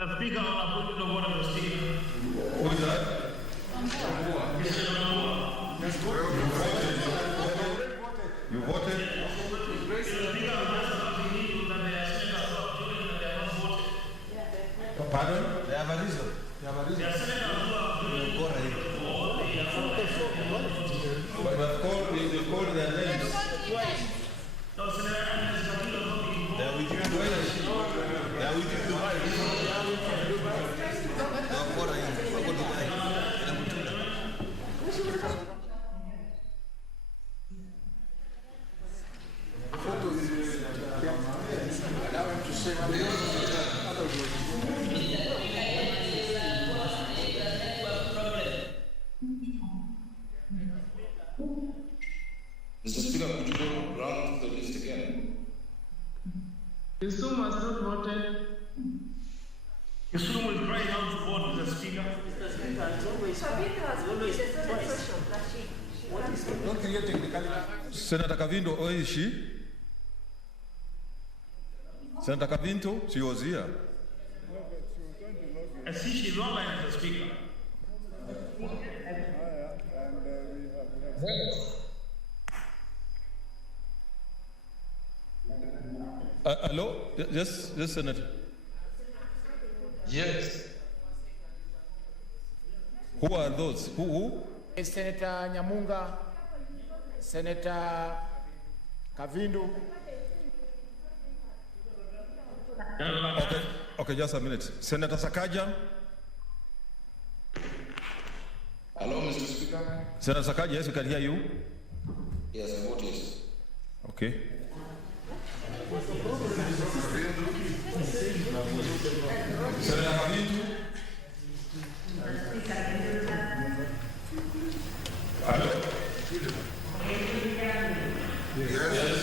The speaker on the board of the speaker. Who is that? You voted? Pardon? They have a reason. But they called their names. They are with you. They are with you. Mr. Speaker, could you go round the list again? Kisumu has not voted. Kisumu is trying out to vote, Mr. Speaker. Senator Kavindo, where is she? Senator Kavindo, she was here. I see she's online, Mr. Speaker. Hello? Yes, Senator. Yes. Who are those? Who? Senator Nyamunga, Senator Kavindu. Okay, just a minute. Senator Sakaja. Hello, Mr. Speaker. Senator Sakaja, yes, we can hear you. Yes, I voted. Okay. Senator Kavindu. Hello? Yes.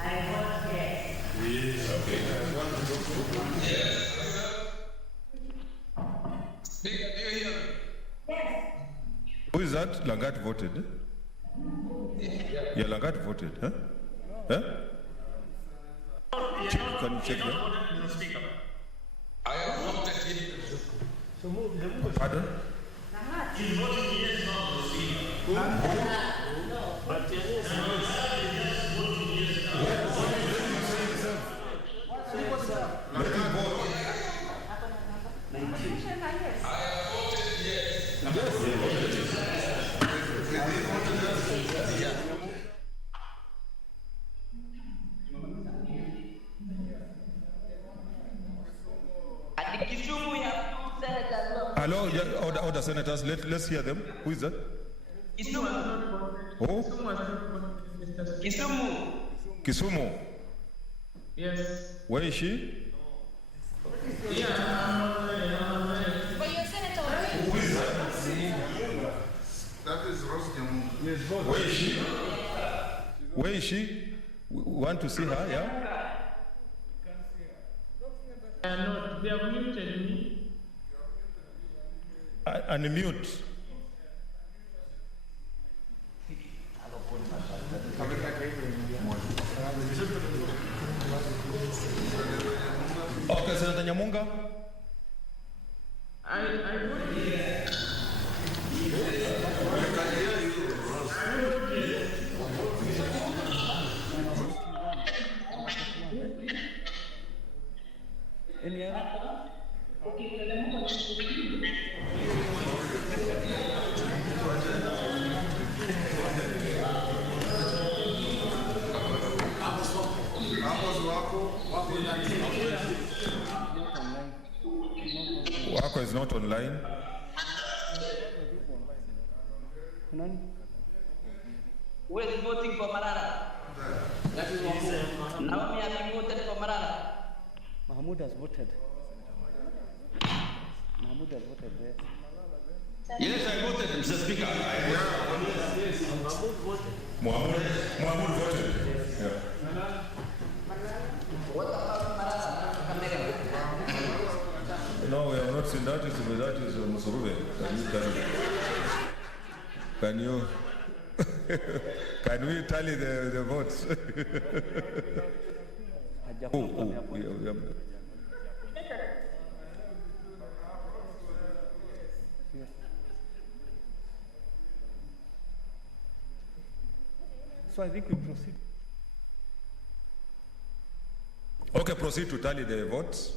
I vote yes. Yes. Okay. Yes. Speaker, do you hear me? Yes. Who is that? Lagat voted. Yeah, Lagat voted. Huh? Huh? Can you check that? I have voted yes. Pardon? He's voting yes, not the speaker. But yes, Let him vote. At the Kisumu, we have two senators. Hello, yeah, other senators, let's hear them. Who is that? Kisumu. Oh? Kisumu. Kisumu. yes. Where is she? But you're senator. Who is that? That is Rose Nyamunga. Where is she? Where is she? We want to see her, yeah? No, they have muted me. Unmute. Okay, Senator Nyamunga. I voted yes. Any other? Wako is not online. Who is voting for Marara? That is Naomi has voted for Marara. Mahmoud has voted. Mahmoud has voted there. Yes, I voted, Mr. Speaker. Yes, Mahmoud voted. Muhammad voted. Yeah. What about Marara? No, we have not seen that. That is Musurube. Can you can we tally the votes? So I think we proceed. Okay, proceed to tally the votes.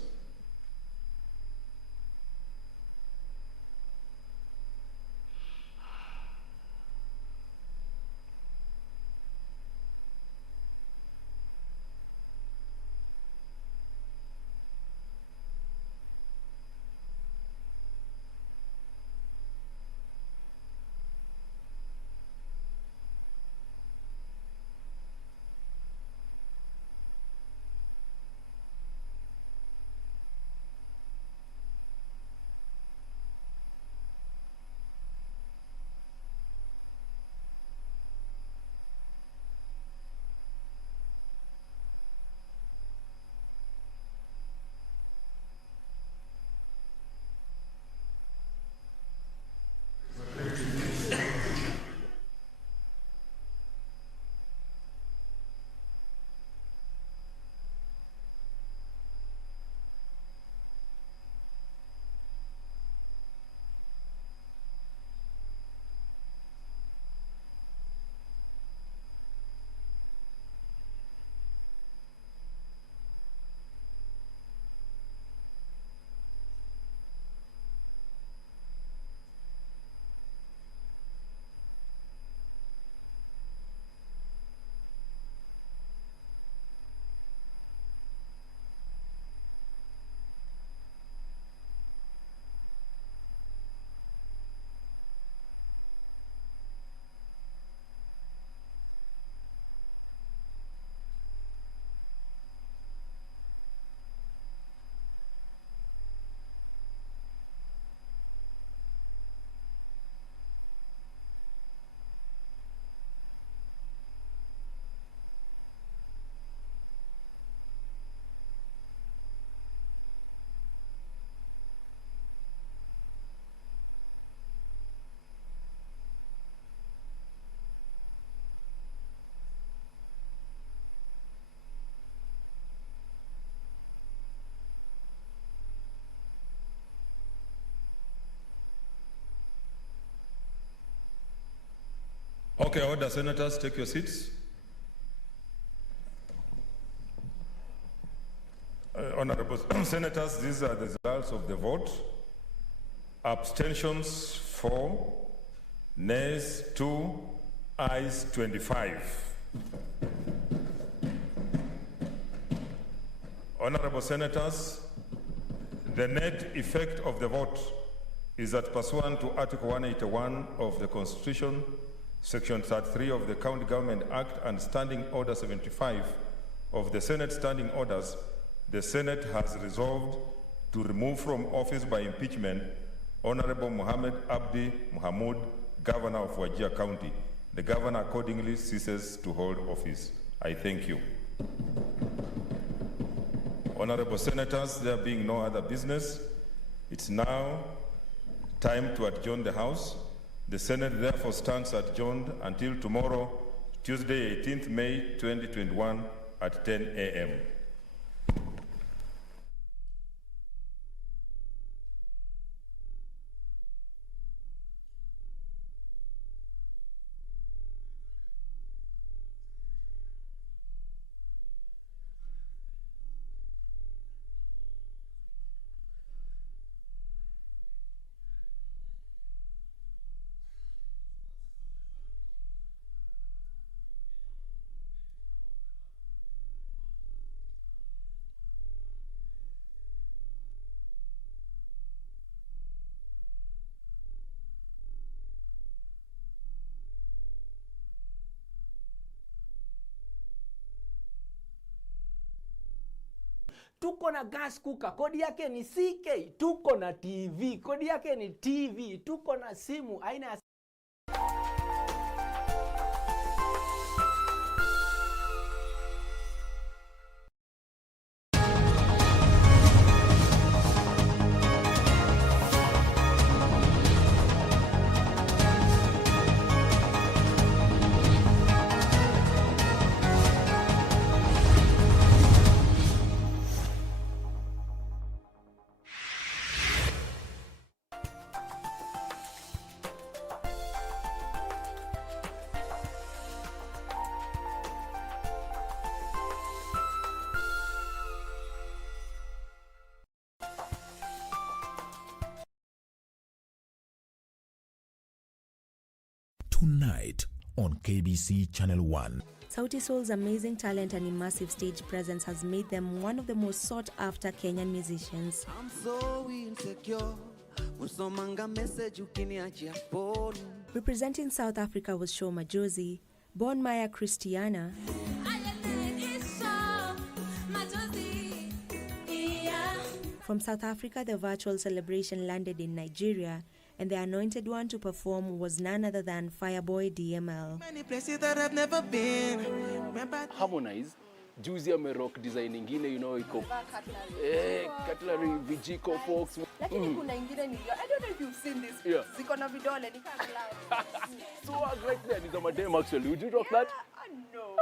Okay, order, senators, take your seats. Honorable senators, these are the results of the vote. Abstentions 4, nays 2, ayes 25. Honorable senators, the net effect of the vote is that pursuant to Article 181 of the Constitution, Section 33 of the County Government Act and Standing Order 75 of the Senate Standing Orders, the Senate has resolved to remove from office by impeachment Honorable Mohammed Abdi Mohamud, Governor of Wajir County. The Governor accordingly ceases to hold office. I thank you. Honorable Senators, there being no other business, it's now time to adjourn the House. The Senate therefore stands adjourned until tomorrow, Tuesday, 18th May 2021 at 10 a.m. Tuko na gas cooker, kodi yake ni CK. Tuko na TV, kodi yake ni TV. Tuko na simu aina ya tonight on KBC Channel 1. Sauti Sol's amazing talent and immersive stage presence has made them one of the most sought-after Kenyan musicians. I'm so insecure. Representing South Africa was Show Majozi, born Maya Christiana. From South Africa, the virtual celebration landed in Nigeria, and the anointed one to perform was none other than Fireboy DML. Many places that I've never been. Harmonize, juzi amerock design ingine, you know, iko cutlery, vijiko, forks. Lakini kuna ingine ni, I don't know if you've seen this. Yeah. Ziko na vidole ni kama cloud. So right there is a madam actually. Would you rock that? No.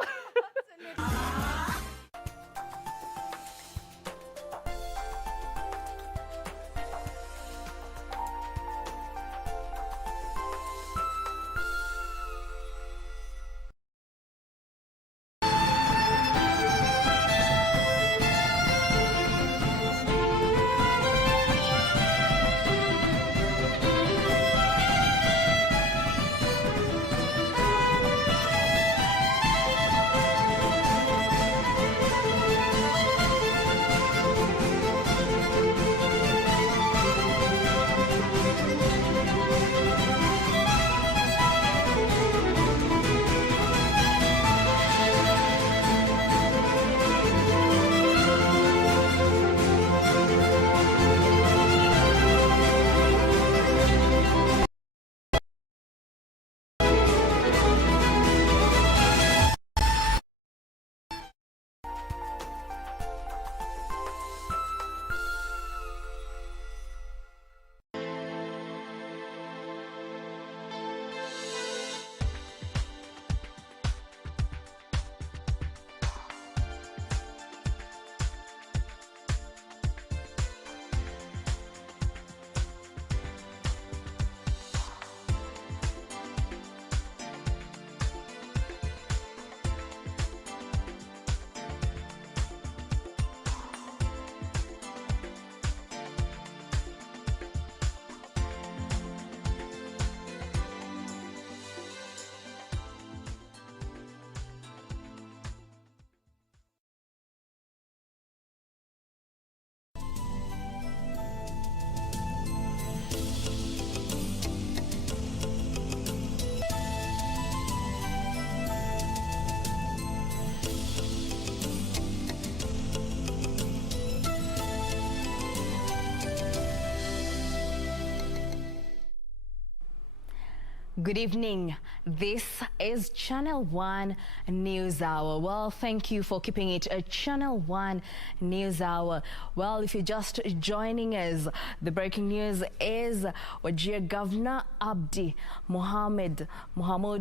Good evening. This is Channel 1 News Hour. Well, thank you for keeping it a Channel 1 News Hour. Well, if you're just joining us, the breaking news is Wajir Governor Abdi Mohammed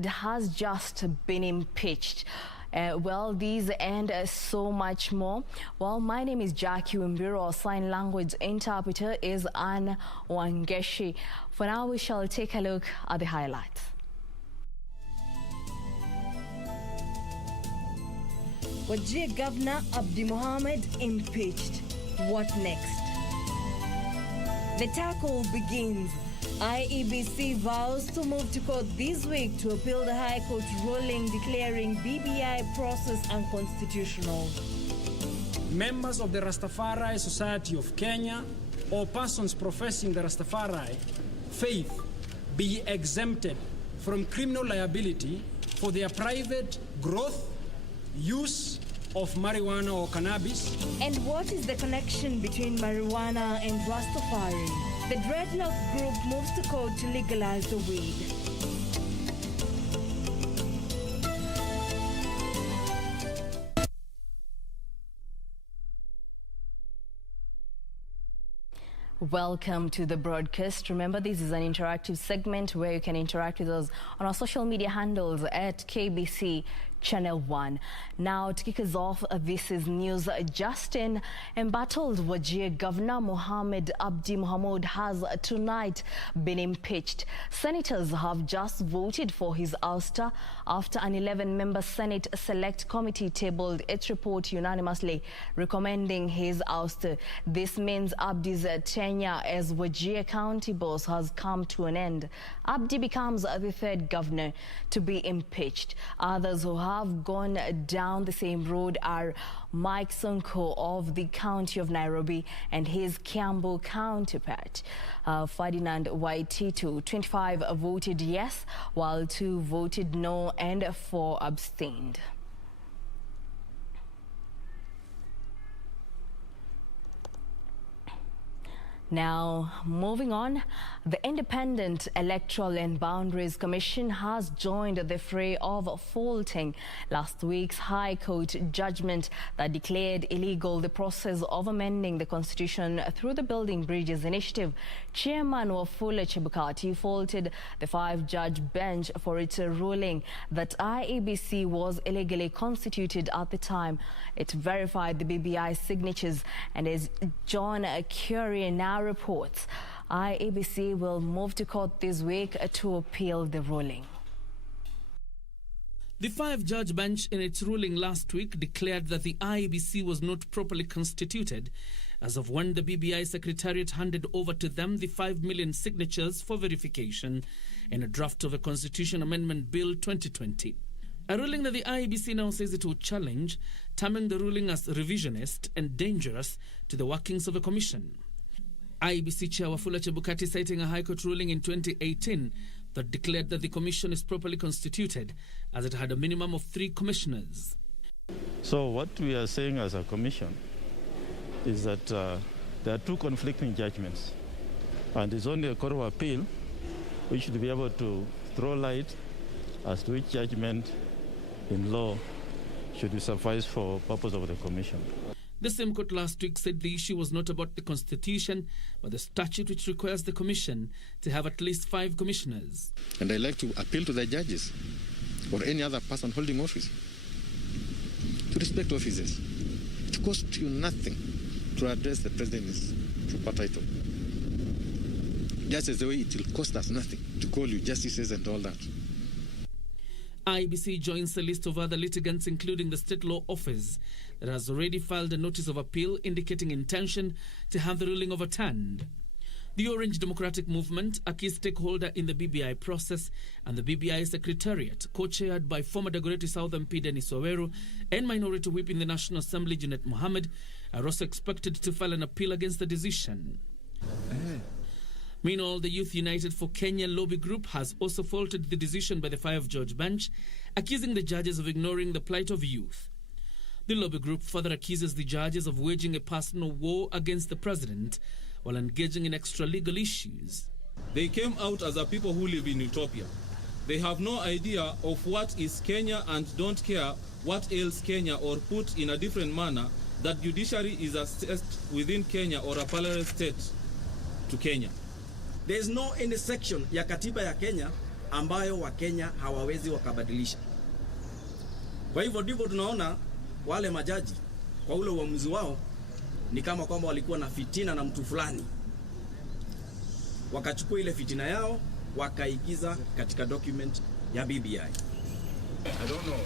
has just been impeached. Well, these and so much more. Well, my name is Jackie Wambiru. Our sign language interpreter is Anne Wangeshi. For now, we shall take a look at the highlights. Wajir Governor Abdi Mohammed impeached. What next? The tackle begins. IEBC vows to move to court this week to appeal the High Court ruling declaring BBI process unconstitutional. Members of the Rastafari Society of Kenya or persons professing the Rastafari faith be exempted from criminal liability for their private growth, use of marijuana or cannabis. And what is the connection between marijuana and Rastafari? The Dreadlock Group moves to court to legalize the weed. Welcome to the broadcast. Remember, this is an interactive segment where you can interact with us on our social media handles at KBC Channel 1. Now, to kick us off, this is news. Justin. Embattled Wajir Governor Mohamed Abdi Mohamud has tonight been impeached. Senators have just voted for his ouster after an 11-member Senate Select Committee tabled its report unanimously recommending his ouster. This means Abdi's tenure as Wajir County boss has come to an end. Abdi becomes the third governor to be impeached. Others who have gone down the same road are Mike Sonko of the County of Nairobi and his Kiambu counterpart, Ferdinand Waititu. 25 voted yes, while 2 voted no and 4 abstained. Now, moving on, the Independent Electoral and Boundaries Commission has joined the fray of faulting last week's High Court judgment that declared illegal the process of amending the Constitution through the Building Bridges Initiative. Chairman Wafula Chebukati faulted the 5-judge bench for its ruling that IEBC was illegally constituted at the time it verified the BBI signatures, and as John Curie now reports, IEBC will move to court this week to appeal the ruling. The 5-judge bench in its ruling last week declared that the IEBC was not properly constituted as of when the BBI Secretariat handed over to them the 5 million signatures for verification in a draft of a Constitution Amendment Bill 2020. A ruling that the IEBC now says it will challenge, terming the ruling as revisionist and dangerous to the workings of a commission. IEBC Chair Wafula Chebukati citing a High Court ruling in 2018 that declared that the commission is properly constituted as it had a minimum of 3 commissioners. So what we are saying as a commission is that there are 2 conflicting judgments, and it's only a court of appeal which should be able to throw light as to which judgment in law should suffice for purpose of the commission. The same court last week said the issue was not about the Constitution, but the statute which requires the Commission to have at least 5 commissioners. And I like to appeal to the judges or any other person holding office to respect offices. It costs you nothing to address the president in his proper title. Just as the way it will cost us nothing to call you justices and all that. IEBC joins a list of other litigants, including the State Law Office, that has already filed a notice of appeal indicating intention to have the ruling overturned. The Orange Democratic Movement, a key stakeholder in the BBI process, and the BBI Secretariat, co-chaired by former Dagoretti South MP Dennis Waweru and Minority Whip in the National Assembly Junet Mohammed, are also expected to file an appeal against the decision. Meanwhile, the Youth United for Kenya lobby group has also faulted the decision by the 5-judge bench, accusing the judges of ignoring the plight of youth. The lobby group further accuses the judges of waging a personal war against the president while engaging in extra-legal issues. They came out as a people who live in utopia. They have no idea of what is Kenya and don't care what ails Kenya, or put in a different manner, that judiciary is assessed within Kenya or a parallel state to Kenya. There is no any section ya katiba ya Kenya ambayo Wakenya hawawezi wakabadilisha. Kwa hivyo ndivyo tunaona wale majaji kwa ule uamuzi wao ni kama kwamba walikuwa na fitina na mtu fulani. Wakachukua ile fitina yao wakaigiza katika document ya BBI. I don't know.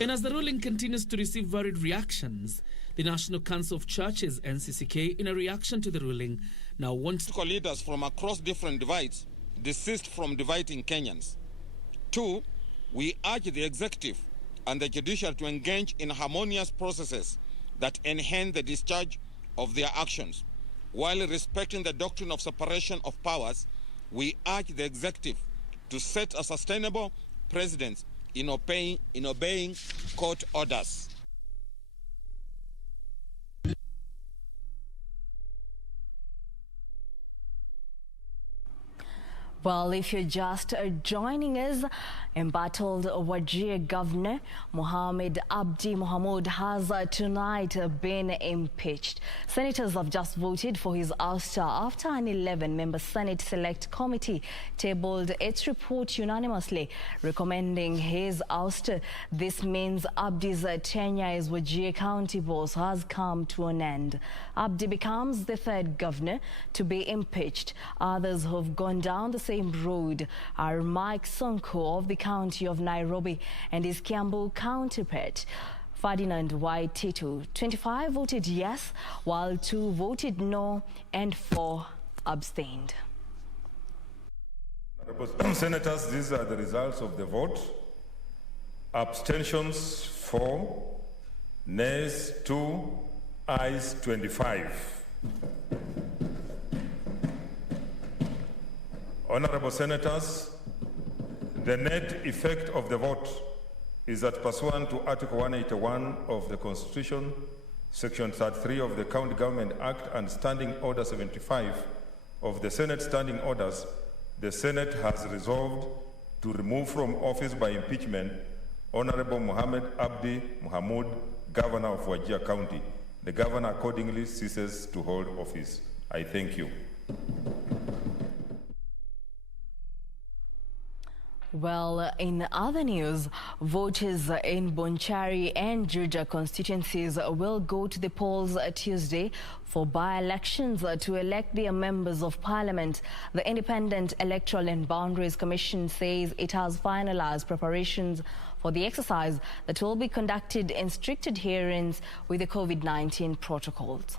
And as the ruling continues to receive varied reactions, the National Council of Churches, NCCK, in a reaction to the ruling, now wants political leaders from across different divides desist from dividing Kenyans. 2, we urge the executive and the judiciary to engage in harmonious processes that enhance the discharge of their actions. While respecting the doctrine of separation of powers, we urge the executive to set a sustainable precedent in obeying court orders. Well, if you're just joining us, Embattled Wajir Governor Mohamed Abdi Mohamud has tonight been impeached. Senators have just voted for his ouster after an 11-member Senate Select Committee tabled its report unanimously, recommending his ouster. This means Abdi's tenure as Wajir County boss has come to an end. Abdi becomes the third governor to be impeached. Others who have gone down the same road are Mike Sonko of the County of Nairobi and his Kiambu counterpart, Ferdinand White Titu. 25 voted yes, while 2 voted no and 4 abstained. Senators, these are the results of the vote. Abstentions 4, nays 2, ayes 25. Honorable Senators, the net effect of the vote is that pursuant to Article 181 of the Constitution, Section 33 of the County Government Act and Standing Order 75 of the Senate Standing Orders, the Senate has resolved to remove from office by impeachment Honorable Mohamed Abdi Mohamud, Governor of Wajir County. The Governor accordingly ceases to hold office. I thank you. Well, in other news, voters in Bonchari and Juja constituencies will go to the polls Tuesday for by-elections to elect their members of parliament. The Independent Electoral and Boundaries Commission says it has finalized preparations for the exercise that will be conducted in strict adherence with the COVID-19 protocols.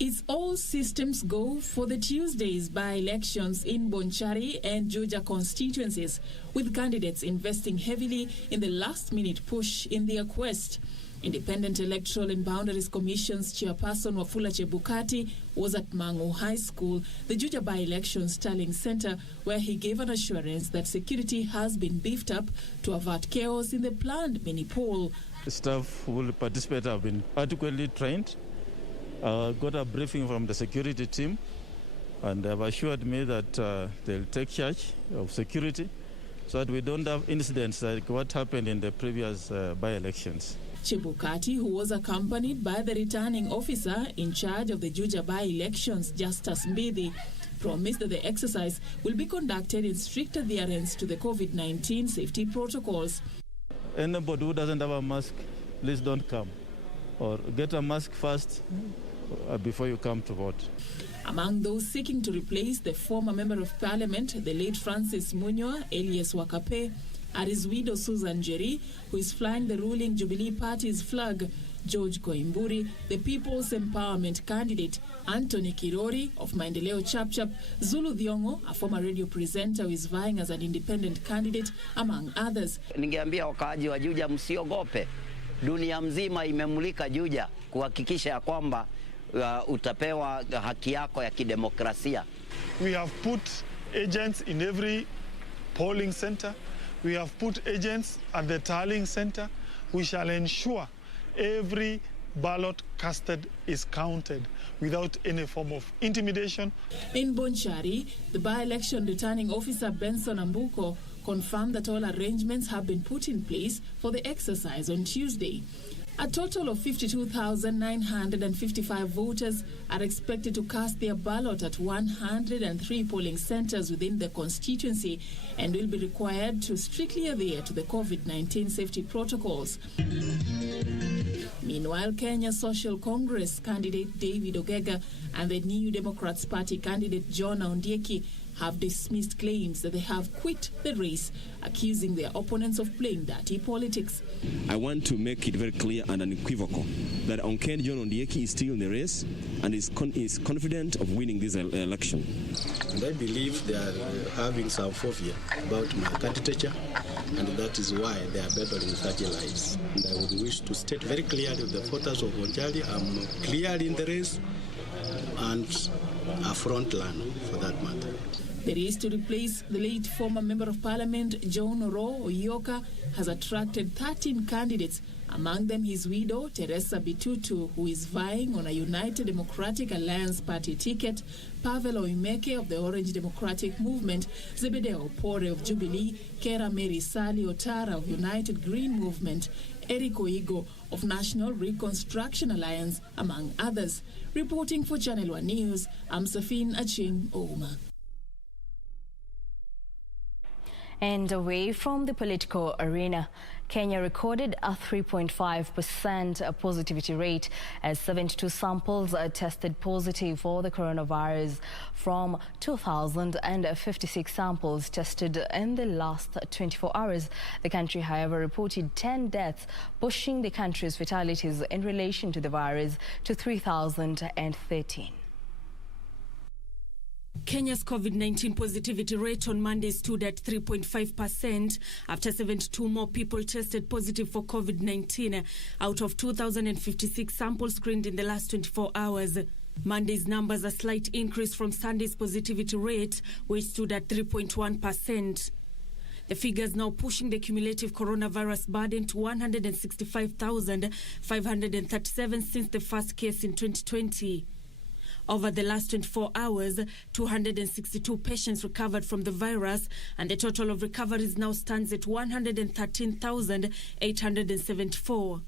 It's all systems go for the Tuesdays by-elections in Bonchari and Juja constituencies, with candidates investing heavily in the last-minute push in their quest. Independent Electoral and Boundaries Commission's chairperson Wafula Chebukati was at Mangu High School, the Juja by-elections tallying center, where he gave an assurance that security has been beefed up to avert chaos in the planned mini poll. Staff who will participate have been adequately trained. Got a briefing from the security team, and they have assured me that they'll take charge of security so that we don't have incidents like what happened in the previous by-elections. Chebukati, who was accompanied by the returning officer in charge of the Juja by-elections, Justus Mbidi, promised that the exercise will be conducted in strict adherence to the COVID-19 safety protocols. Anybody who doesn't have a mask, please don't come, or get a mask first before you come to vote. Among those seeking to replace the former Member of Parliament, the late Francis Munywa, Elias Wakape, are his widow Susan Jerry, who is flying the ruling Jubilee Party's flag, George Koimburi, the People's Empowerment candidate, Anthony Kirori of Maendeleo Chapchap, Zulu Thiongo, a former radio presenter who is vying as an independent candidate, among others. Ningeambia wakaaji wa Juja msiogope. Dunia mzima imemulika Juja kuhakikisha ya kwamba utapewa haki yako ya kidemokrasia. We have put agents in every polling center. We have put agents at the tallying center. We shall ensure every ballot casted is counted without any form of intimidation. In Bonchari, the by-election returning officer Benson Ambuko confirmed that all arrangements have been put in place for the exercise on Tuesday. A total of 52,955 voters are expected to cast their ballot at 103 polling centers within the constituency and will be required to strictly adhere to the COVID-19 safety protocols. Meanwhile, Kenya Social Congress candidate David Ogega and the New Democrats Party candidate John Ondieki have dismissed claims that they have quit the race, accusing their opponents of playing dirty politics. I want to make it very clear and unequivocal that Onken John Ondieki is still in the race and is confident of winning this election. And I believe they are having some phobia about my candidature, and that is why they are battling such lies. And I would wish to state very clearly to the voters of Bonchari, I'm clearly in the race and a front runner for that matter. The race to replace the late former Member of Parliament, John Oro Oyoka, has attracted 13 candidates, among them his widow, Teresa Bitutu, who is vying on a United Democratic Alliance party ticket, Pavel Oimeke of the Orange Democratic Movement, Zebedeo Opore of Jubilee, Kera Mary Sali Otara of United Green Movement, Eric Oigo of National Reconstruction Alliance, among others. Reporting for Channel 1 News, I'm Safin Aching Ouma. And away from the political arena, Kenya recorded a 3.5% positivity rate as 72 samples tested positive for the coronavirus from 2,056 samples tested in the last 24 hours. The country, however, reported 10 deaths, pushing the country's fatalities in relation to the virus to 3,013. Kenya's COVID-19 positivity rate on Monday stood at 3.5% after 72 more people tested positive for COVID-19 out of 2,056 samples screened in the last 24 hours. Monday's numbers a slight increase from Sunday's positivity rate, which stood at 3.1%. The figures now pushing the cumulative coronavirus burden to 165,537 since the first case in 2020. Over the last 24 hours, 262 patients recovered from the virus, and the total of recoveries now stands at 113,874.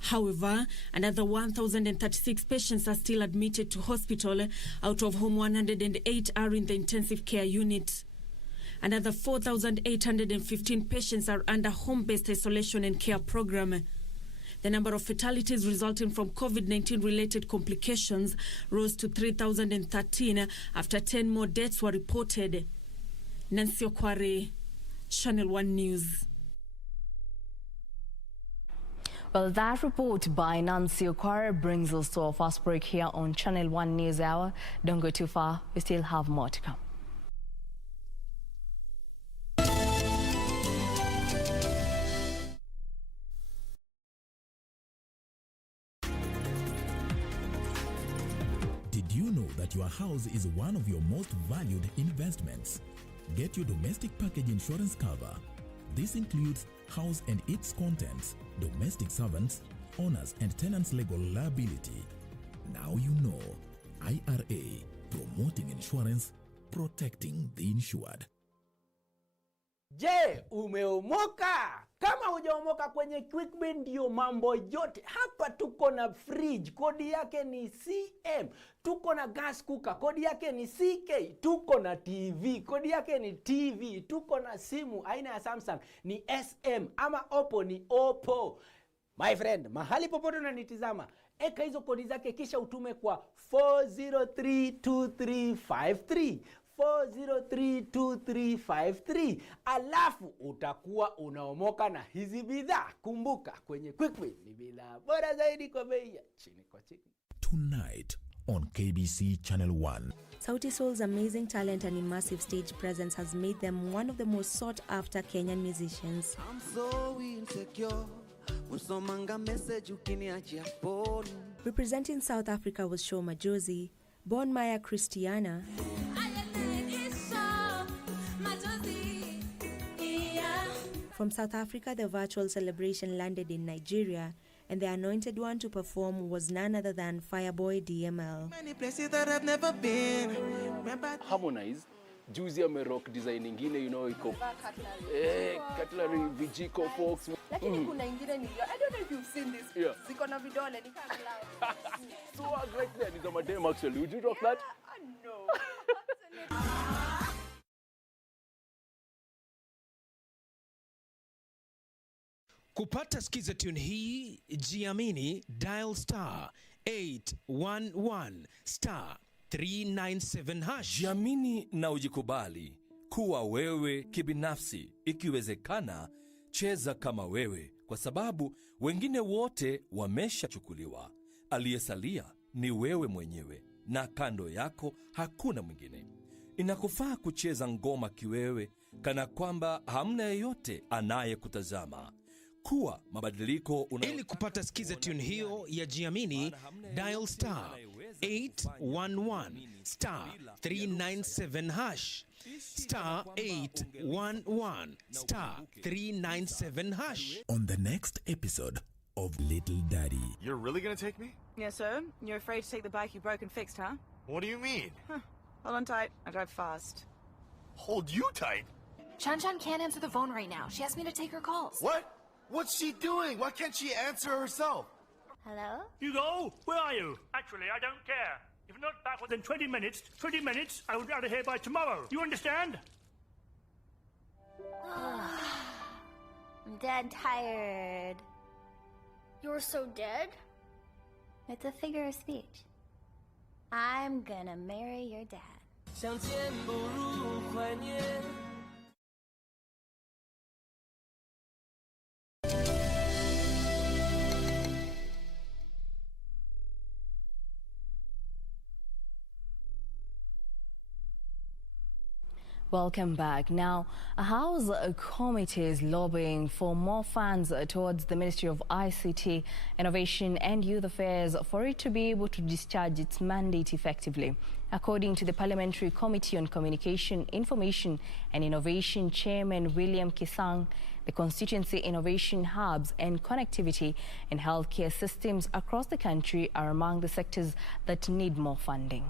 However, another 1,036 patients are still admitted to hospital, out of whom 108 are in the intensive care unit. Another 4,815 patients are under home-based isolation and care program. The number of fatalities resulting from COVID-19 related complications rose to 3,013 after 10 more deaths were reported. Nancy Okware, Channel 1 News. Well, that report by Nancy Okware brings us to our first break here on Channel 1 News Hour. Don't go too far, we still have more to come. Did you know that your house is one of your most valued investments? Get your domestic package insurance cover. This includes house and its contents, domestic servants, owners and tenants' legal liability. Now you know. IRA, promoting insurance, protecting the insured. Je, umeomoka? Kama hujaomoka kwenye QuickBin ndio mambo yote. Hapa tuko na fridge, kodi yake ni CM. Tuko na gas cooker, kodi yake ni CK. Tuko na TV, kodi yake ni TV. Tuko na simu aina ya Samsung ni SM, ama Oppo ni Oppo. My friend, mahali popote unanitizama, eka hizo kodi zake kisha utume kwa 4032353. 4032353, alafu utakuwa unaomoka na hizi bidhaa. Kumbuka, kwenye QuickBin ni bidhaa bora zaidi kwa bei ya chini kwa chini. Tonight on KBC Channel 1. Sauti Sol's amazing talent and immersive stage presence has made them one of the most sought after Kenyan musicians. I'm so insecure. Representing South Africa was Show Majozi, born Maya Christiana. From South Africa, the virtual celebration landed in Nigeria, and the anointed one to perform was none other than Fireboy DML. Many places that I've never been. Harmonize, juzi amerock design ingine, iko cutlery, vijiko, forks. Lakini kuna ingine nilio, I don't know if you've seen this. Yeah. Ziko na vidole ni kama cloud. So right there, it's a madam actually. Would you rock that? No. Kupata skiza tune hii, jiamini, dial *811 *397#. Jiamini na ujikubali kuwa wewe kibinafsi. Ikiwezekana, cheza kama wewe, kwa sababu wengine wote wameshachukuliwa. Aliyesalia ni wewe mwenyewe, na kando yako hakuna mwingine. Inakufaa kucheza ngoma kiwewe, kana kwamba hamna yeyote anayekutazama. Kuwa mabadiliko Ili kupata skiza tune hiyo ya jiamini, dial *811 *397#. star 811 star 397 hash. On the next episode of Little Daddy. You're really gonna take me? Yes, sir. You're afraid to take the bike you broke and fixed, huh? What do you mean? Hold on tight. I drive fast. Hold you tight? Chan can't answer the phone right now. She asked me to take her calls. What? What's she doing? Why can't she answer herself? Hello? Hugo, where are you? Actually, I don't care. If you're not back within 20 minutes, I will be out of here by tomorrow. You understand? I'm dead tired. You're so dead? It's a figure of speech. I'm gonna marry your dad. Welcome back. Now, a House committee is lobbying for more funds towards the Ministry of ICT, Innovation and Youth Affairs for it to be able to discharge its mandate effectively. According to the Parliamentary Committee on Communication, Information and Innovation Chairman William Kisang, the constituency innovation hubs and connectivity and healthcare systems across the country are among the sectors that need more funding.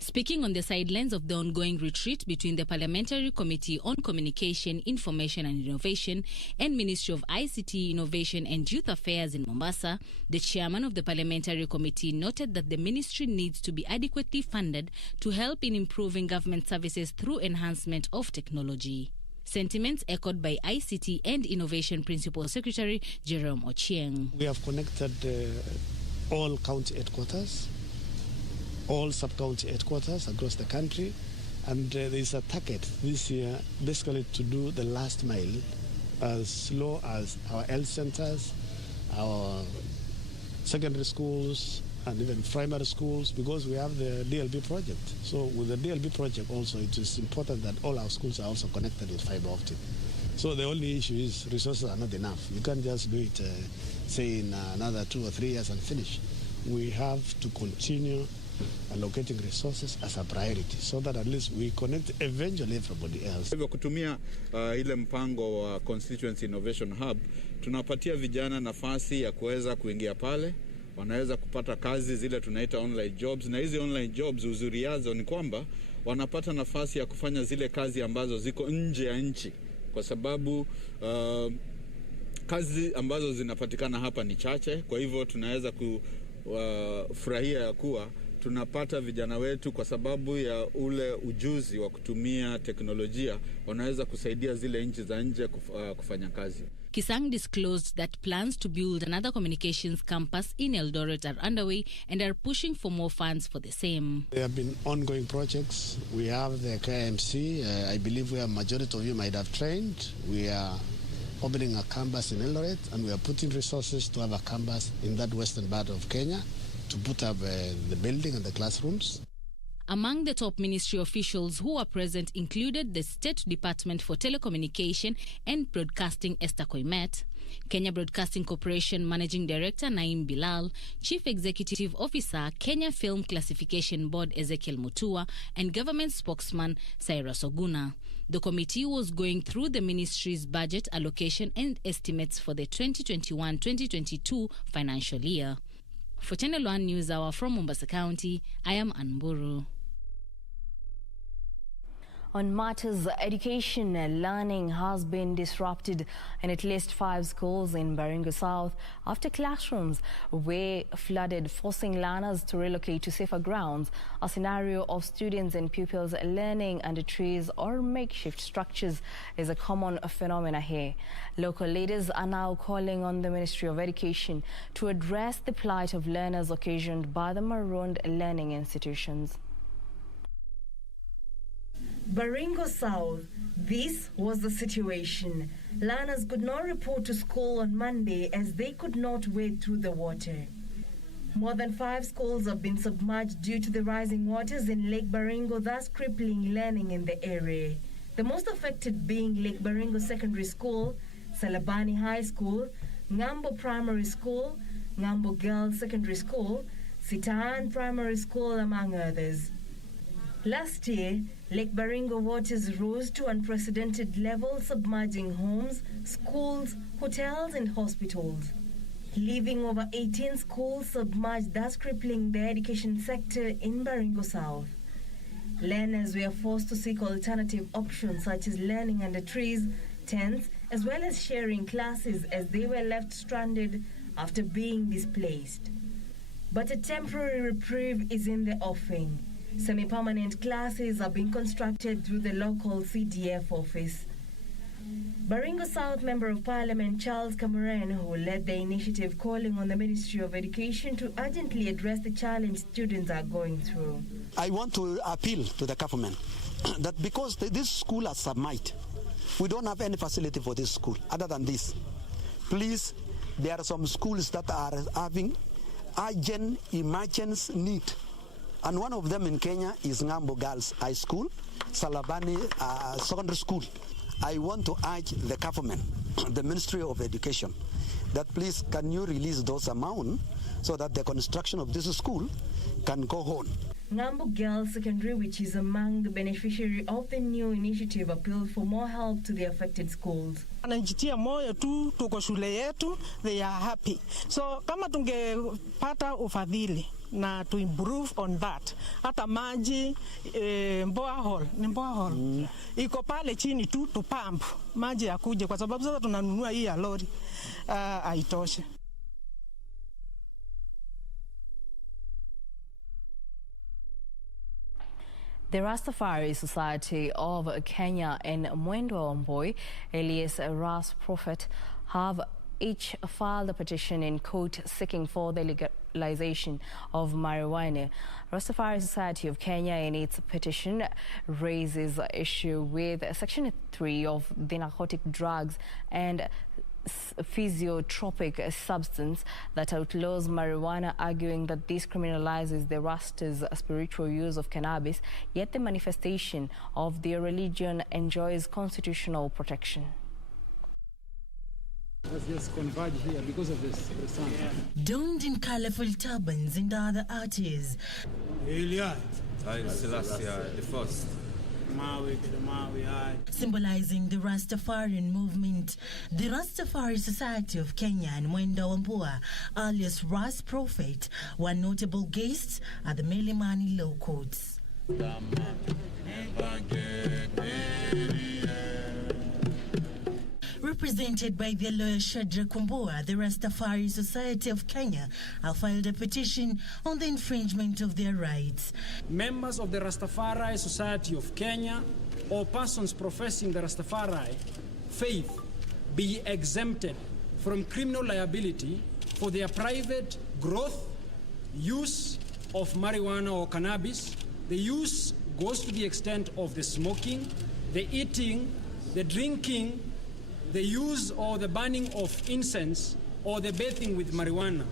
Speaking on the sidelines of the ongoing retreat between the Parliamentary Committee on Communication, Information and Innovation and Ministry of ICT, Innovation and Youth Affairs in Mombasa, the chairman of the Parliamentary Committee noted that the ministry needs to be adequately funded to help in improving government services through enhancement of technology. Sentiments echoed by ICT and Innovation Principal Secretary Jerome Ochieng. We have connected all county headquarters, all sub-county headquarters across the country, and there is a target this year basically to do the last mile as low as our health centers, our secondary schools, and even primary schools, because we have the DLB project. So with the DLB project also, it is important that all our schools are also connected with fiber optic. So the only issue is resources are not enough. You can't just do it, say, in another 2 or 3 years and finish. We have to continue allocating resources as a priority so that at least we connect eventually everybody else. Hivyo kutumia ile mpango wa Constituency Innovation Hub, tunapatia vijana nafasi ya kuweza kuingia pale, wanaweza kupata kazi zile tunaita online jobs, na hizi online jobs uzuri yazo ni kwamba wanapata nafasi ya kufanya zile kazi ambazo ziko nje ya nchi, kwa sababu kazi ambazo zinapatikana hapa ni chache. Kwa hivyo tunaweza kufurahia ya kuwa tunapata vijana wetu kwa sababu ya ule ujuzi wa kutumia teknolojia, wanaweza kusaidia zile nchi za nje kufanya kazi. Kisang disclosed that plans to build another communications campus in Eldoret are underway and are pushing for more funds for the same. There have been ongoing projects. We have the KMC. I believe we have majority of you might have trained. We are opening a campus in Eldoret, and we are putting resources to have a campus in that western part of Kenya to put up the building and the classrooms. Among the top ministry officials who were present included the State Department for Telecommunication and Broadcasting Esther Koimet, Kenya Broadcasting Corporation Managing Director Naim Bilal, Chief Executive Officer Kenya Film Classification Board Ezekiel Mutua, and Government Spokesman Cyrus Oguna. The committee was going through the ministry's budget allocation and estimates for the 2021-2022 financial year. For Channel 1 News Hour from Mombasa County, I am Anburu. On matters education, learning has been disrupted in at least 5 schools in Baringo South after classrooms were flooded, forcing learners to relocate to safer grounds. A scenario of students and pupils learning under trees or makeshift structures is a common phenomenon here. Local leaders are now calling on the Ministry of Education to address the plight of learners occasioned by the marooned learning institutions. Baringo South, this was the situation. Learners could not report to school on Monday as they could not wade through the water. More than 5 schools have been submerged due to the rising waters in Lake Baringo, thus crippling learning in the area. The most affected being Lake Baringo Secondary School, Salabani High School, Ngambo Primary School, Ngambo Girls Secondary School, Sitaan Primary School, among others. Last year, Lake Baringo waters rose to unprecedented levels, submerging homes, schools, hotels, and hospitals, leaving over 18 schools submerged, thus crippling the education sector in Baringo South. Learners were forced to seek alternative options such as learning under trees, tents, as well as sharing classes as they were left stranded after being displaced. But a temporary reprieve is in the offing. Semi-permanent classes are being constructed through the local CDF office. Baringo South Member of Parliament Charles Cameron, who led the initiative, calling on the Ministry of Education to urgently address the challenge students are going through. I want to appeal to the government that because this school is submerged, we don't have any facility for this school other than this. Please, there are some schools that are having urgent emergency need. And one of them in Kenya is Ngambo Girls High School, Salabani Secondary School. I want to urge the government, the Ministry of Education, that please can you release those amounts so that the construction of this school can go on. Ngambo Girls Secondary, which is among the beneficiary of the new initiative, appealed for more help to the affected schools. Anajitia moyo tu, tuko shule yetu, they are happy. So kama tungepata ufadhili na to improve on that. Hata maji Mboa Hall iko pale chini tu pump maji yakuje, kwa sababu sasa tunanunua hii ya lori haitoshe. The Rastafari Society of Kenya and Mwendo Wambui, alias Ras Prophet, have each filed a petition in court seeking for the legalization of marijuana. Rastafari Society of Kenya, in its petition, raises issue with Section 3 of the Narcotic Drugs and Physiotropic Substance that outlaws marijuana, arguing that this criminalizes the Rastas' spiritual use of cannabis, yet the manifestation of their religion enjoys constitutional protection. Let's just converge here because of this sun. Donned in colorful turbans and other artists. Selassie the first. Symbolizing the Rastafarian movement, the Rastafari Society of Kenya and Mwendo Wambua, alias Ras Prophet, were notable guests at the Melimani Law Courts. Represented by their lawyer Shadra Kumboa, the Rastafari Society of Kenya have filed a petition on the infringement of their rights. Members of the Rastafari Society of Kenya or persons professing the Rastafari faith be exempted from criminal liability for their private growth, use of marijuana or cannabis. The use goes to the extent of the smoking, the eating, the drinking, the use or the burning of incense, or the bathing with marijuana.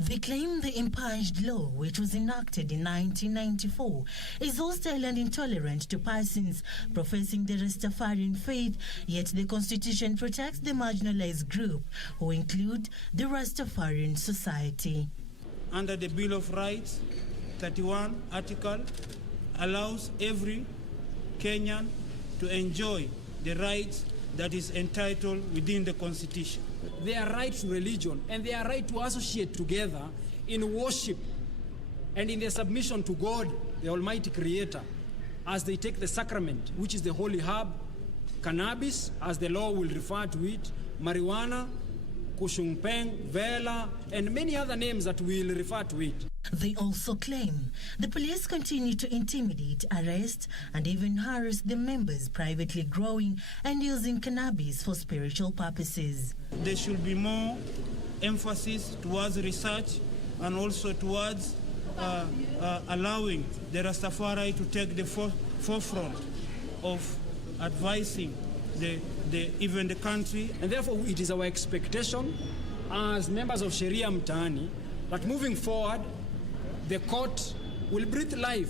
They claim the impunged law, which was enacted in 1994, is hostile and intolerant to persons professing the Rastafarian faith, yet the Constitution protects the marginalized group, who include the Rastafarian Society. Under the Bill of Rights, 31 article allows every Kenyan to enjoy the rights that is entitled within the Constitution. Their right to religion and their right to associate together in worship and in their submission to God, the Almighty Creator, as they take the sacrament, which is the holy herb, cannabis, as the law will refer to it, marijuana, kushungpeng, vela, and many other names that will refer to it. They also claim the police continue to intimidate, arrest, and even harass the members privately growing and using cannabis for spiritual purposes. There should be more emphasis towards research and also towards allowing the Rastafari to take the forefront of advising even the country. And therefore it is our expectation as members of Sharia Mtaani that moving forward, the court will breathe life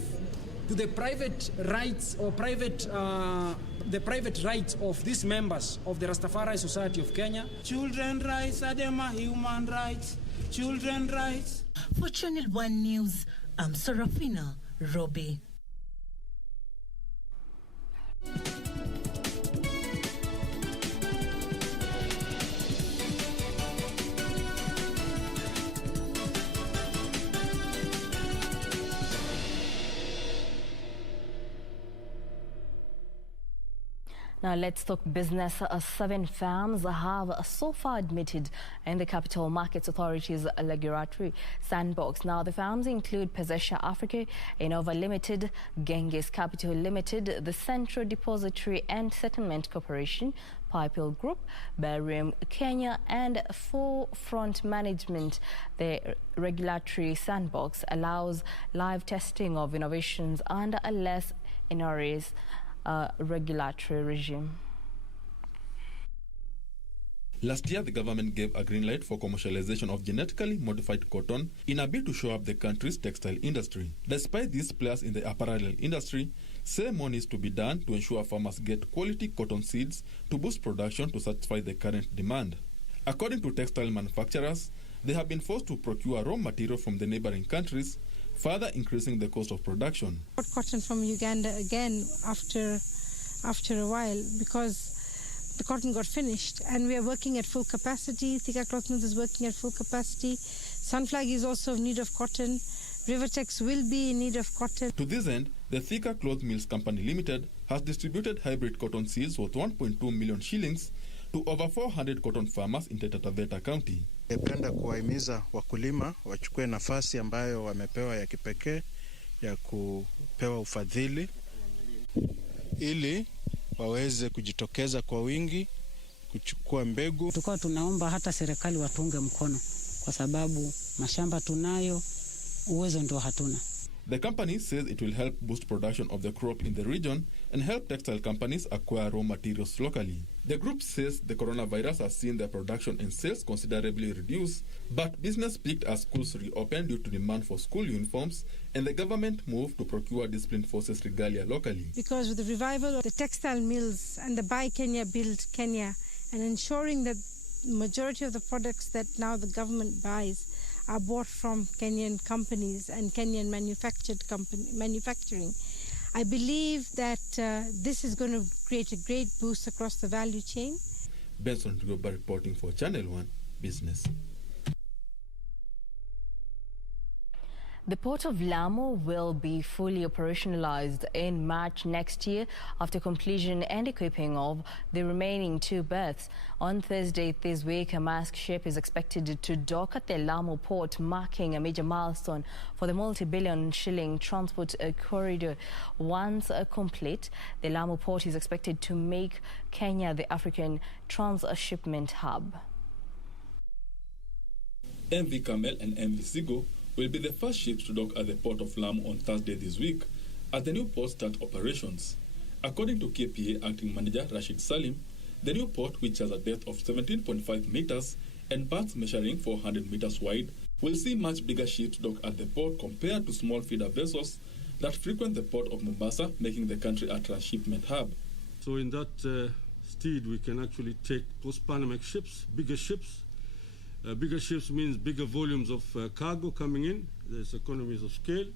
to the private rights or the private rights of these members of the Rastafari Society of Kenya. Children's rights are them human rights. Children's rights. For Channel 1 News, I'm Serafina Robbie. Now let's talk business. 7 firms have so far admitted in the Capital Markets Authority's regulatory sandbox. Now the firms include Pesesha Africa, Innova Limited, Genghis Capital Limited, the Central Depository and Settlement Corporation, Pipel Group, Barium Kenya and Forefront Management. The regulatory sandbox allows live testing of innovations under a less onerous regulatory regime. Last year, the government gave a green light for commercialization of genetically modified cotton in a bid to shore up the country's textile industry. Despite these players in the apparel industry say more needs to be done to ensure farmers get quality cotton seeds to boost production to satisfy the current demand. According to textile manufacturers, they have been forced to procure raw material from the neighboring countries, further increasing the cost of production. Cotton from Uganda again after a while because the cotton got finished, and we are working at full capacity. Thika Cloth Mills is working at full capacity. Sunflag is also in need of cotton. Rivertex will be in need of cotton. To this end, the Thika Cloth Mills Company Limited has distributed hybrid cotton seeds worth 1.2 million shillings to over 400 cotton farmers in Taita Taveta County. Napenda kuwahimiza wakulima wachukue nafasi ambayo wamepewa ya kipekee ya kupewa ufadhili ili waweze kujitokeza kwa wingi kuchukua mbegu. Tukao tunaomba hata serikali watuunge mkono kwa sababu mashamba tunayo, uwezo ndio hatuna. The company says it will help boost production of the crop in the region and help textile companies acquire raw materials locally. The group says the coronavirus has seen their production and sales considerably reduce, but business peaked as schools reopened due to demand for school uniforms and the government moved to procure disciplined forces regalia locally. Because with the revival of the textile mills and the Buy Kenya, Build Kenya, and ensuring that the majority of the products that now the government buys are bought from Kenyan companies and Kenyan manufacturing, I believe that this is going to create a great boost across the value chain. Benson Tugoba reporting for Channel 1 Business. The Port of Lamu will be fully operationalized in March next year after completion and equipping of the remaining 2 berths. On Thursday this week, a Maersk ship is expected to dock at the Lamu port, marking a major milestone for the multi-billion shilling transport corridor. Once complete, the Lamu port is expected to make Kenya the African transshipment hub. MV Camel and MV Zigo will be the first ships to dock at the port of Lamu on Thursday this week as the new port starts operations. According to KPA Acting Manager Rashid Salim, the new port, which has a depth of 17.5 meters and berths measuring 400 meters wide, will see much bigger ships dock at the port compared to small feeder vessels that frequent the port of Mombasa, making the country a transshipment hub. So in that stead, we can actually take post-Panamax ships, bigger ships. Bigger ships means bigger volumes of cargo coming in. There's economies of scale.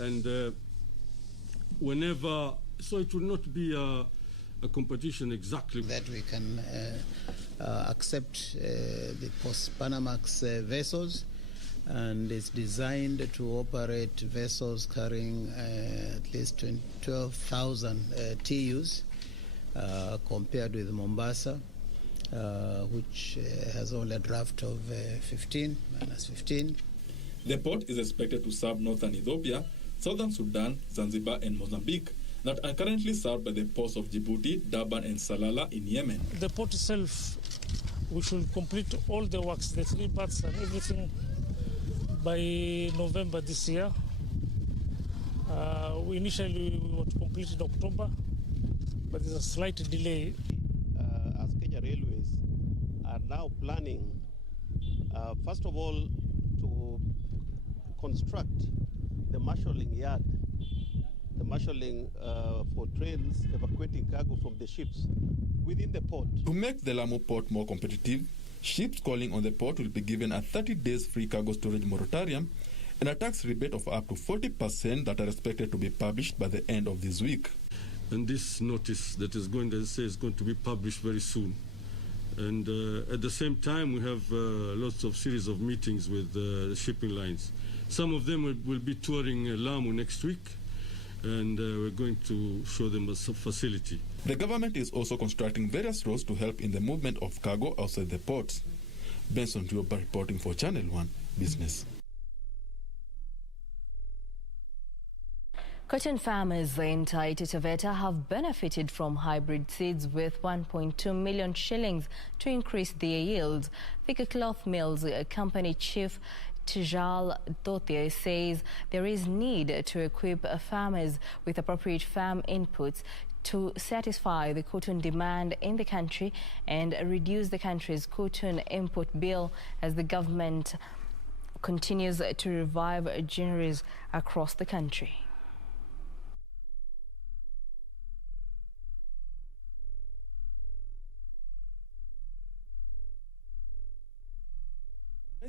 And so it will not be a competition exactly. That we can accept the post-Panamax vessels, and it's designed to operate vessels carrying at least 12,000 TEUs compared with Mombasa, which has only a draft of 15. The port is expected to serve northern Ethiopia, southern Sudan, Zanzibar and Mozambique that are currently served by the ports of Djibouti, Durban and Salalah in Yemen. The port itself, we should complete all the works, the 3 berths and everything by November this year. Initially we want to complete in October, but there's a slight delay. As Kenya Railways are now planning, first of all, to construct the marshalling yard, the marshalling for trains evacuating cargo from the ships within the port. To make the Lamu port more competitive, ships calling on the port will be given a 30 days free cargo storage moratorium and a tax rebate of up to 40% that are expected to be published by the end of this week. And this notice that is going to be published very soon. And at the same time, we have lots of series of meetings with shipping lines. Some of them will be touring Lamu next week, and we're going to show them a facility. The government is also constructing various roads to help in the movement of cargo outside the ports. Benson Dioba reporting for Channel 1 Business. Cotton farmers in Taita Taveta have benefited from hybrid seeds with 1.2 million shillings to increase their yields. Thika Cloth Mills Company Chief Tijal Dothie says there is need to equip farmers with appropriate farm inputs to satisfy the cotton demand in the country and reduce the country's cotton import bill as the government continues to revive granaries across the country.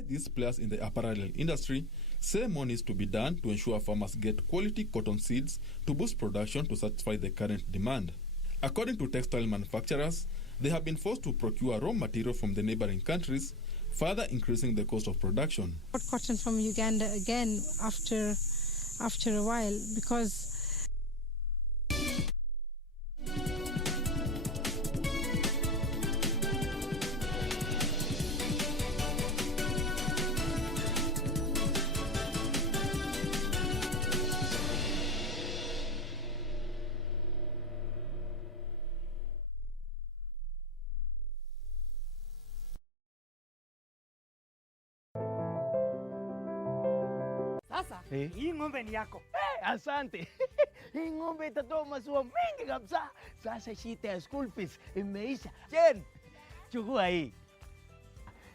These players in the apparel industry say more needs to be done to ensure farmers get quality cotton seeds to boost production to satisfy the current demand. According to textile manufacturers, they have been forced to procure raw material from the neighboring countries, further increasing the cost of production. Cotton from Uganda again after a while because Sasa, hii ng'ombe ni yako. Asante. Hii ng'ombe itatoa maziwa mengi kabisa. Sasa shida ya school fees imeisha. Jen, chukua hii.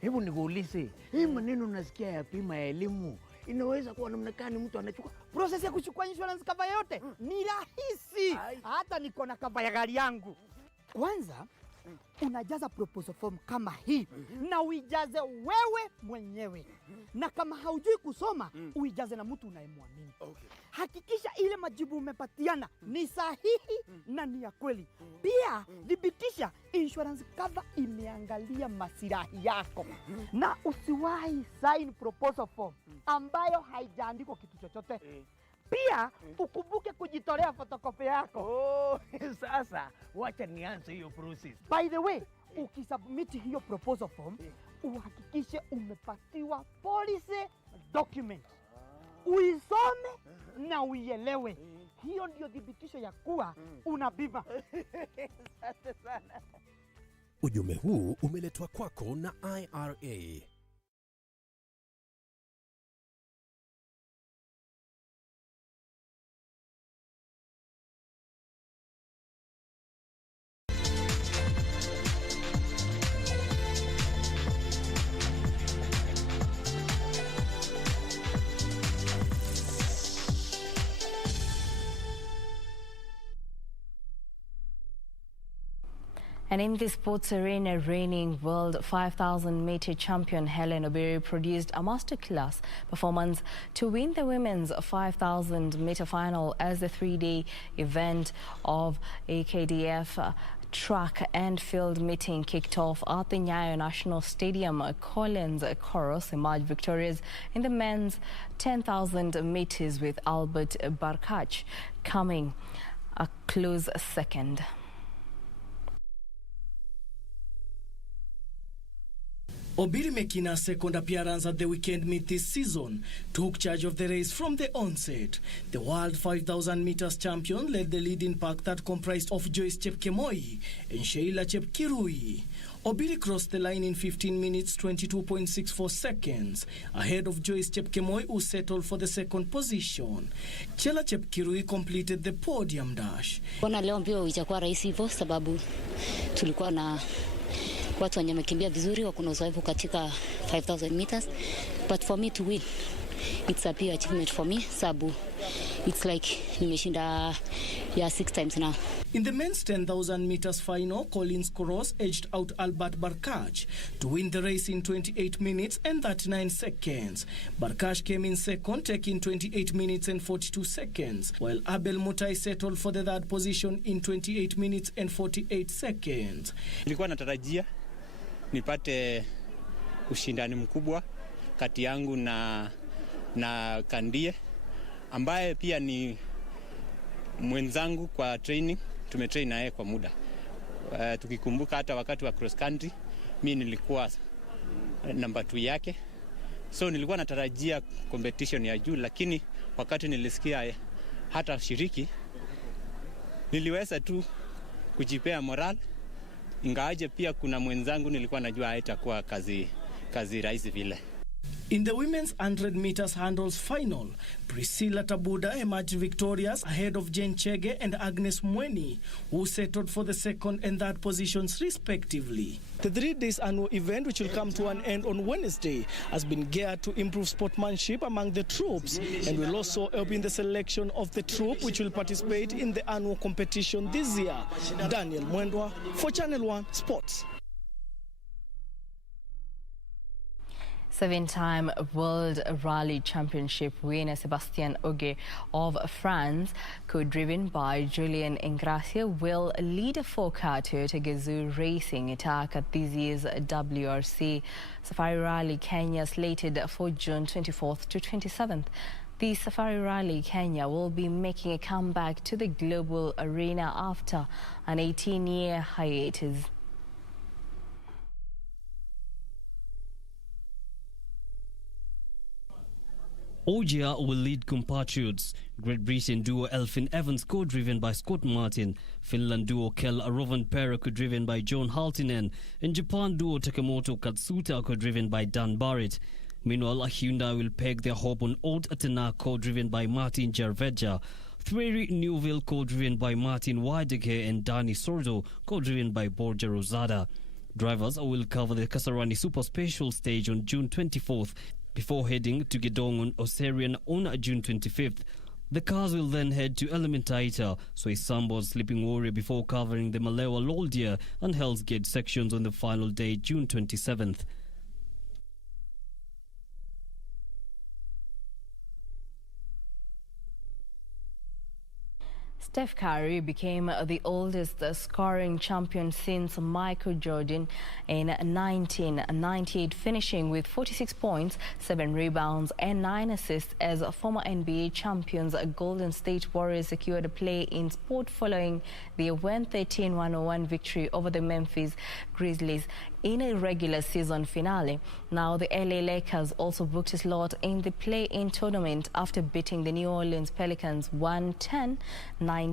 Hebu nikuulize, hii maneno nasikia ya bima ya elimu inaweza kuwa namna gani mtu anachukua? Process ya kuchukua insurance cover yote ni rahisi. Hata niko na cover ya gari yangu. Kwanza unajaza proposal form kama hii na uijaze wewe mwenyewe. Na kama haujui kusoma, uijaze na mtu unayemwamini. Hakikisha ile majibu umepatiana ni sahihi na ni ya kweli. Pia thibitisha insurance cover imeangalia maslahi yako. Na usiwahi sign proposal form ambayo haijaandikwa kitu chochote. Pia ukumbuke kujitolea photocopy yako. Sasa wacha nianze hiyo process. By the way, ukisubmit hiyo proposal form, uhakikishe umepatiwa policy document. Uisome na uielewe. Hiyo ndio thibitisho ya kuwa una bima. Asante sana. Ujumbe huu umeletwa kwako na IRA. And in the sports arena, reigning world 5,000-meter champion Helen Wambiru produced a masterclass performance to win the women's 5,000-meter final as the three-day event of AKDF track and field meeting kicked off at the Nyayo National Stadium. Collins Chorus emerged victorious in the men's 10,000 meters with Albert Barkach coming a close second. Wambiru, making her second appearance at the weekend meet this season, took charge of the race from the onset. The world 5,000 meters champion led the leading pack that comprised of Joyce Chepkemoi and Sheila Chepkirui. Wambiru crossed the line in 15 minutes 22.64 seconds, ahead of Joyce Chepkemoi, who settled for the second position. Sheila Chepkirui completed the podium dash. Leo mbio itakuwa rahisi hivyo sababu tulikuwa na watu wenye wamekimbia vizuri, wako na uzoefu katika 5,000 meters, but for me to win it's a big achievement for me sababu it's like nimeshinda 6 times now. In the men's 10,000 meters final, Collins Koros edged out Albert Barkach to win the race in 28 minutes and 39 seconds. Barkach came in second, taking 28 minutes and 42 seconds, while Abel Mutai settled for the third position in 28 minutes and 48 seconds. Nilikuwa natarajia nipate ushindani mkubwa kati yangu na Kandie ambaye pia ni mwenzangu kwa training, tumetrain naye kwa muda. Tukikumbuka hata wakati wa cross country, mimi nilikuwa number 2 yake. So nilikuwa natarajia competition ya juu, lakini wakati nilisikia hata shiriki, niliweza tu kujipea moral. Ingawaje pia kuna mwenzangu nilikuwa najua haitakuwa kazi rahisi vile. In the women's 100 meters hurdles final, Priscilla Tabuda emerged victorious ahead of Jane Chege and Agnes Mweni, who settled for the second and third positions respectively. The 3 days annual event, which will come to an end on Wednesday, has been geared to improve sportsmanship among the troops and will also help in the selection of the troop which will participate in the annual competition this year. Daniel Mwendwa for Channel 1 Sports. 7-time World Rally Championship winner Sébastien Ogier of France, co-driven by Julien Ingracia, will lead a 4-car Toyota Gazoo racing attack at this year's WRC Safari Rally Kenya, slated for June 24th to 27th. The Safari Rally Kenya will be making a comeback to the global arena after an 18-year hiatus. Ogier will lead compatriots. Great Britain duo Elfyn Evans, co-driven by Scott Martin. Finland duo Kel Rovanperä, co-driven by John Haltinen. And Japan duo Takemoto Katsuta, co-driven by Dan Barrett. Meanwhile, Hyundai will peg their hope on Odd Atana, co-driven by Martin Jarveja. Thierry Neuville, co-driven by Martin Weideke, and Dani Sordo, co-driven by Borja Rosada. Drivers will cover the Kasarani Super Special stage on June 24th. Before heading to Gedong on Oserian on June 25th. The cars will then head to Elementaita, Soisambo's Sleeping Warrior, before covering the Malewa Loldia and Hell's Gate sections on the final day, June 27th. Steph Curry became the oldest scoring champion since Michael Jordan in 1998, finishing with 46 points, 7 rebounds and 9 assists as former NBA champions Golden State Warriors secured a play-in spot following the 113-101 victory over the Memphis Grizzlies in a regular season finale. Now the LA Lakers also booked a slot in the play-in tournament after beating the New Orleans Pelicans 110-98.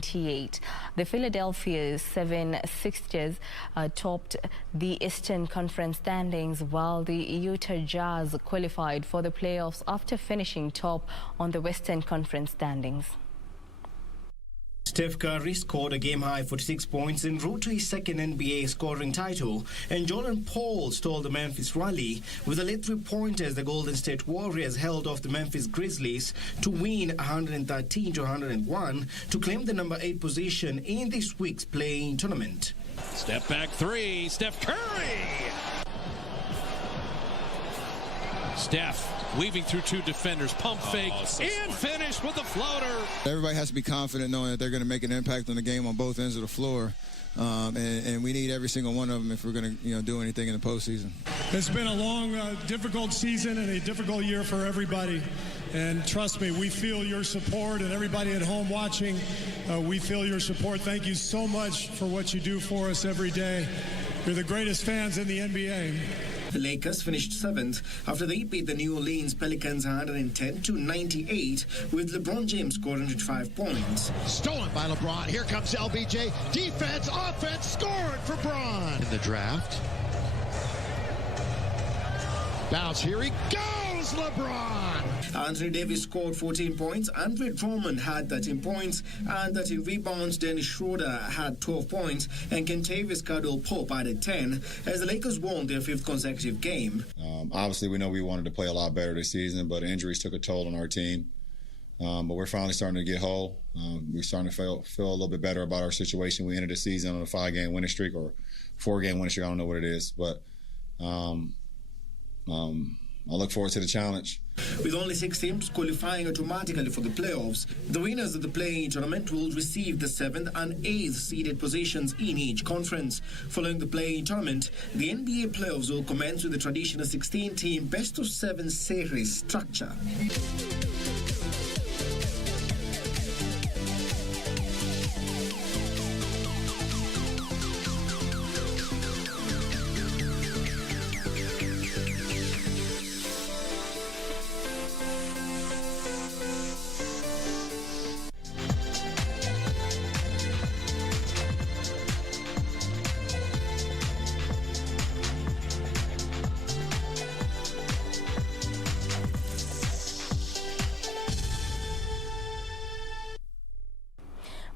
The Philadelphia 76ers topped the Eastern Conference standings, while the Utah Jazz qualified for the playoffs after finishing top on the Western Conference standings. Steph Curry scored a game-high 46 points en route to his second NBA scoring title, and Jordan Poole stole the Memphis rally with a late 3-pointer as the Golden State Warriors held off the Memphis Grizzlies to win 113-101 to claim the number 8 position in this week's play-in tournament. Step back 3, Steph Curry! Steph weaving through 2 defenders, pump fake, and finish with the floater. Everybody has to be confident knowing that they're going to make an impact on the game on both ends of the floor. And we need every single one of them if we're going to do anything in the postseason. It's been a long, difficult season and a difficult year for everybody. And trust me, we feel your support, and everybody at home watching, we feel your support. Thank you so much for what you do for us every day. You're the greatest fans in the NBA. The Lakers finished 7th after they beat the New Orleans Pelicans 110-98, with LeBron James scoring 105 points. Stolen by LeBron. Here comes LBJ. Defense, offense, scored for Bron. In the draft. Bounce, here he goes, LeBron! Anthony Davis scored 14 points, Andre Drummond had 13 points, and 13 rebounds. Dennis Schroeder had 12 points, and Kentavious Caldwell-Pope added 10, as the Lakers won their 5th consecutive game. Obviously, we know we wanted to play a lot better this season, but injuries took a toll on our team. But we're finally starting to get whole. We're starting to feel a little bit better about our situation. We ended the season on a 5-game winning streak, or 4-game winning streak, I don't know what it is, but I look forward to the challenge. With only 6 teams qualifying automatically for the playoffs, the winners of the play-in tournament will receive the 7th and 8th seeded positions in each conference. Following the play-in tournament, the NBA playoffs will commence with the traditional 16-team best-of-7 series structure.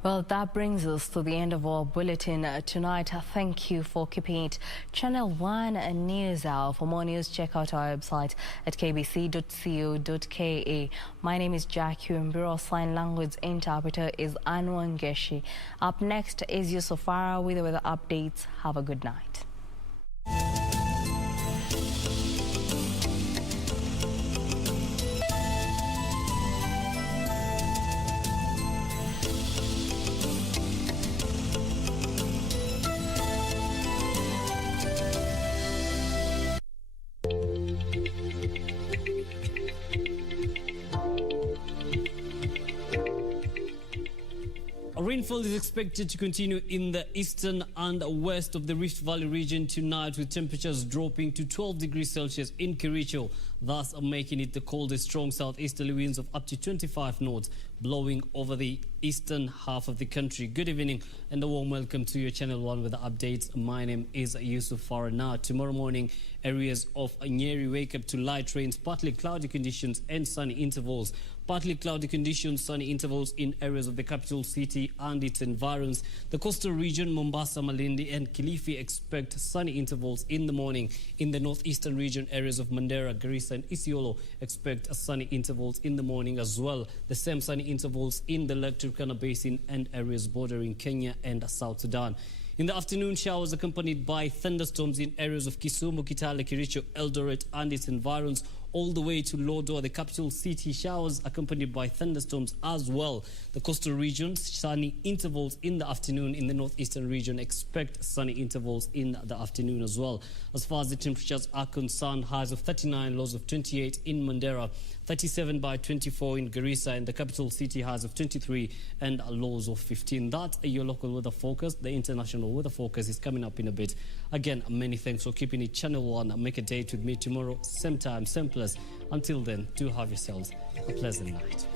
Well, that brings us to the end of our bulletin tonight. Thank you for keeping it Channel 1 News Hour. For more news, check out our website at kbc.co.ke. My name is Jackie Wambiru. Sign language interpreter is Anwan Geshi. Up next is Yusufara with the weather updates. Have a good night. Rainfall is expected to continue in the eastern and west of the Rift Valley region tonight, with temperatures dropping to 12 degrees Celsius in Kericho, thus making it the coldest. Strong southeasterly winds of up to 25 knots blowing over the eastern half of the country. Good evening and a warm welcome to your Channel 1 with the updates. My name is Yusuf Farah. Tomorrow morning, areas of Nyeri wake up to light rains, partly cloudy conditions and sunny intervals. Partly cloudy conditions, sunny intervals in areas of the capital city and its environs. The coastal region, Mombasa, Malindi and Kilifi expect sunny intervals in the morning. In the northeastern region, areas of Mandera, Garissa and Isiolo expect sunny intervals in the morning as well. The same sunny intervals in the Lake Turkana Basin and areas bordering Kenya and South Sudan. In the afternoon, showers accompanied by thunderstorms in areas of Kisumu, Kitale, Kericho, Eldoret and its environs, all the way to Lodwar, the capital city. Showers accompanied by thunderstorms as well. The coastal regions, sunny intervals in the afternoon. In the northeastern region, expect sunny intervals in the afternoon as well. As far as the temperatures are concerned, highs of 39, lows of 28 in Mandera, 37 by 24 in Garissa, and the capital city highs of 23 and lows of 15. That's your local weather forecast. The international weather forecast is coming up in a bit. Again, many thanks for keeping it Channel 1. Make a date with me tomorrow, same time, same place. Until then, do have yourselves a pleasant night.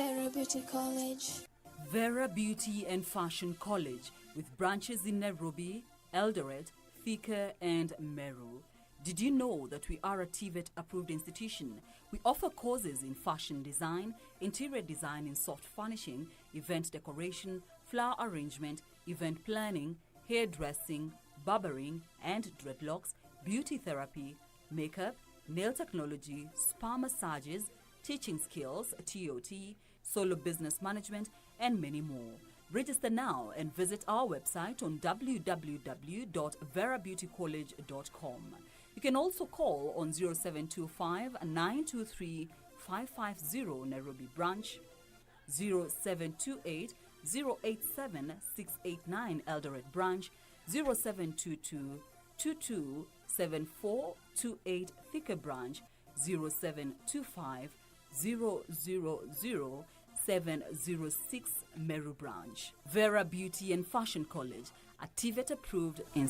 Vera Beauty College. Vera Beauty and Fashion College, with branches in Nairobi, Eldoret, Thika and Meru. Did you know that we are a TVET approved institution? We offer courses in fashion design, interior design in soft furnishing, event decoration, flower arrangement, event planning, hairdressing, barbering and dreadlocks, beauty therapy, makeup, nail technology, spa massages, teaching skills, TOT, solo business management, and many more. Register now and visit our website on www.verabeautycollege.com. You can also call on 0725 923 550 Nairobi branch, 0728 087 689 Eldoret branch, 0722 22 7428 Thika branch, 0725 000 706 Meru branch. Vera Beauty and Fashion College, a TVET approved institution.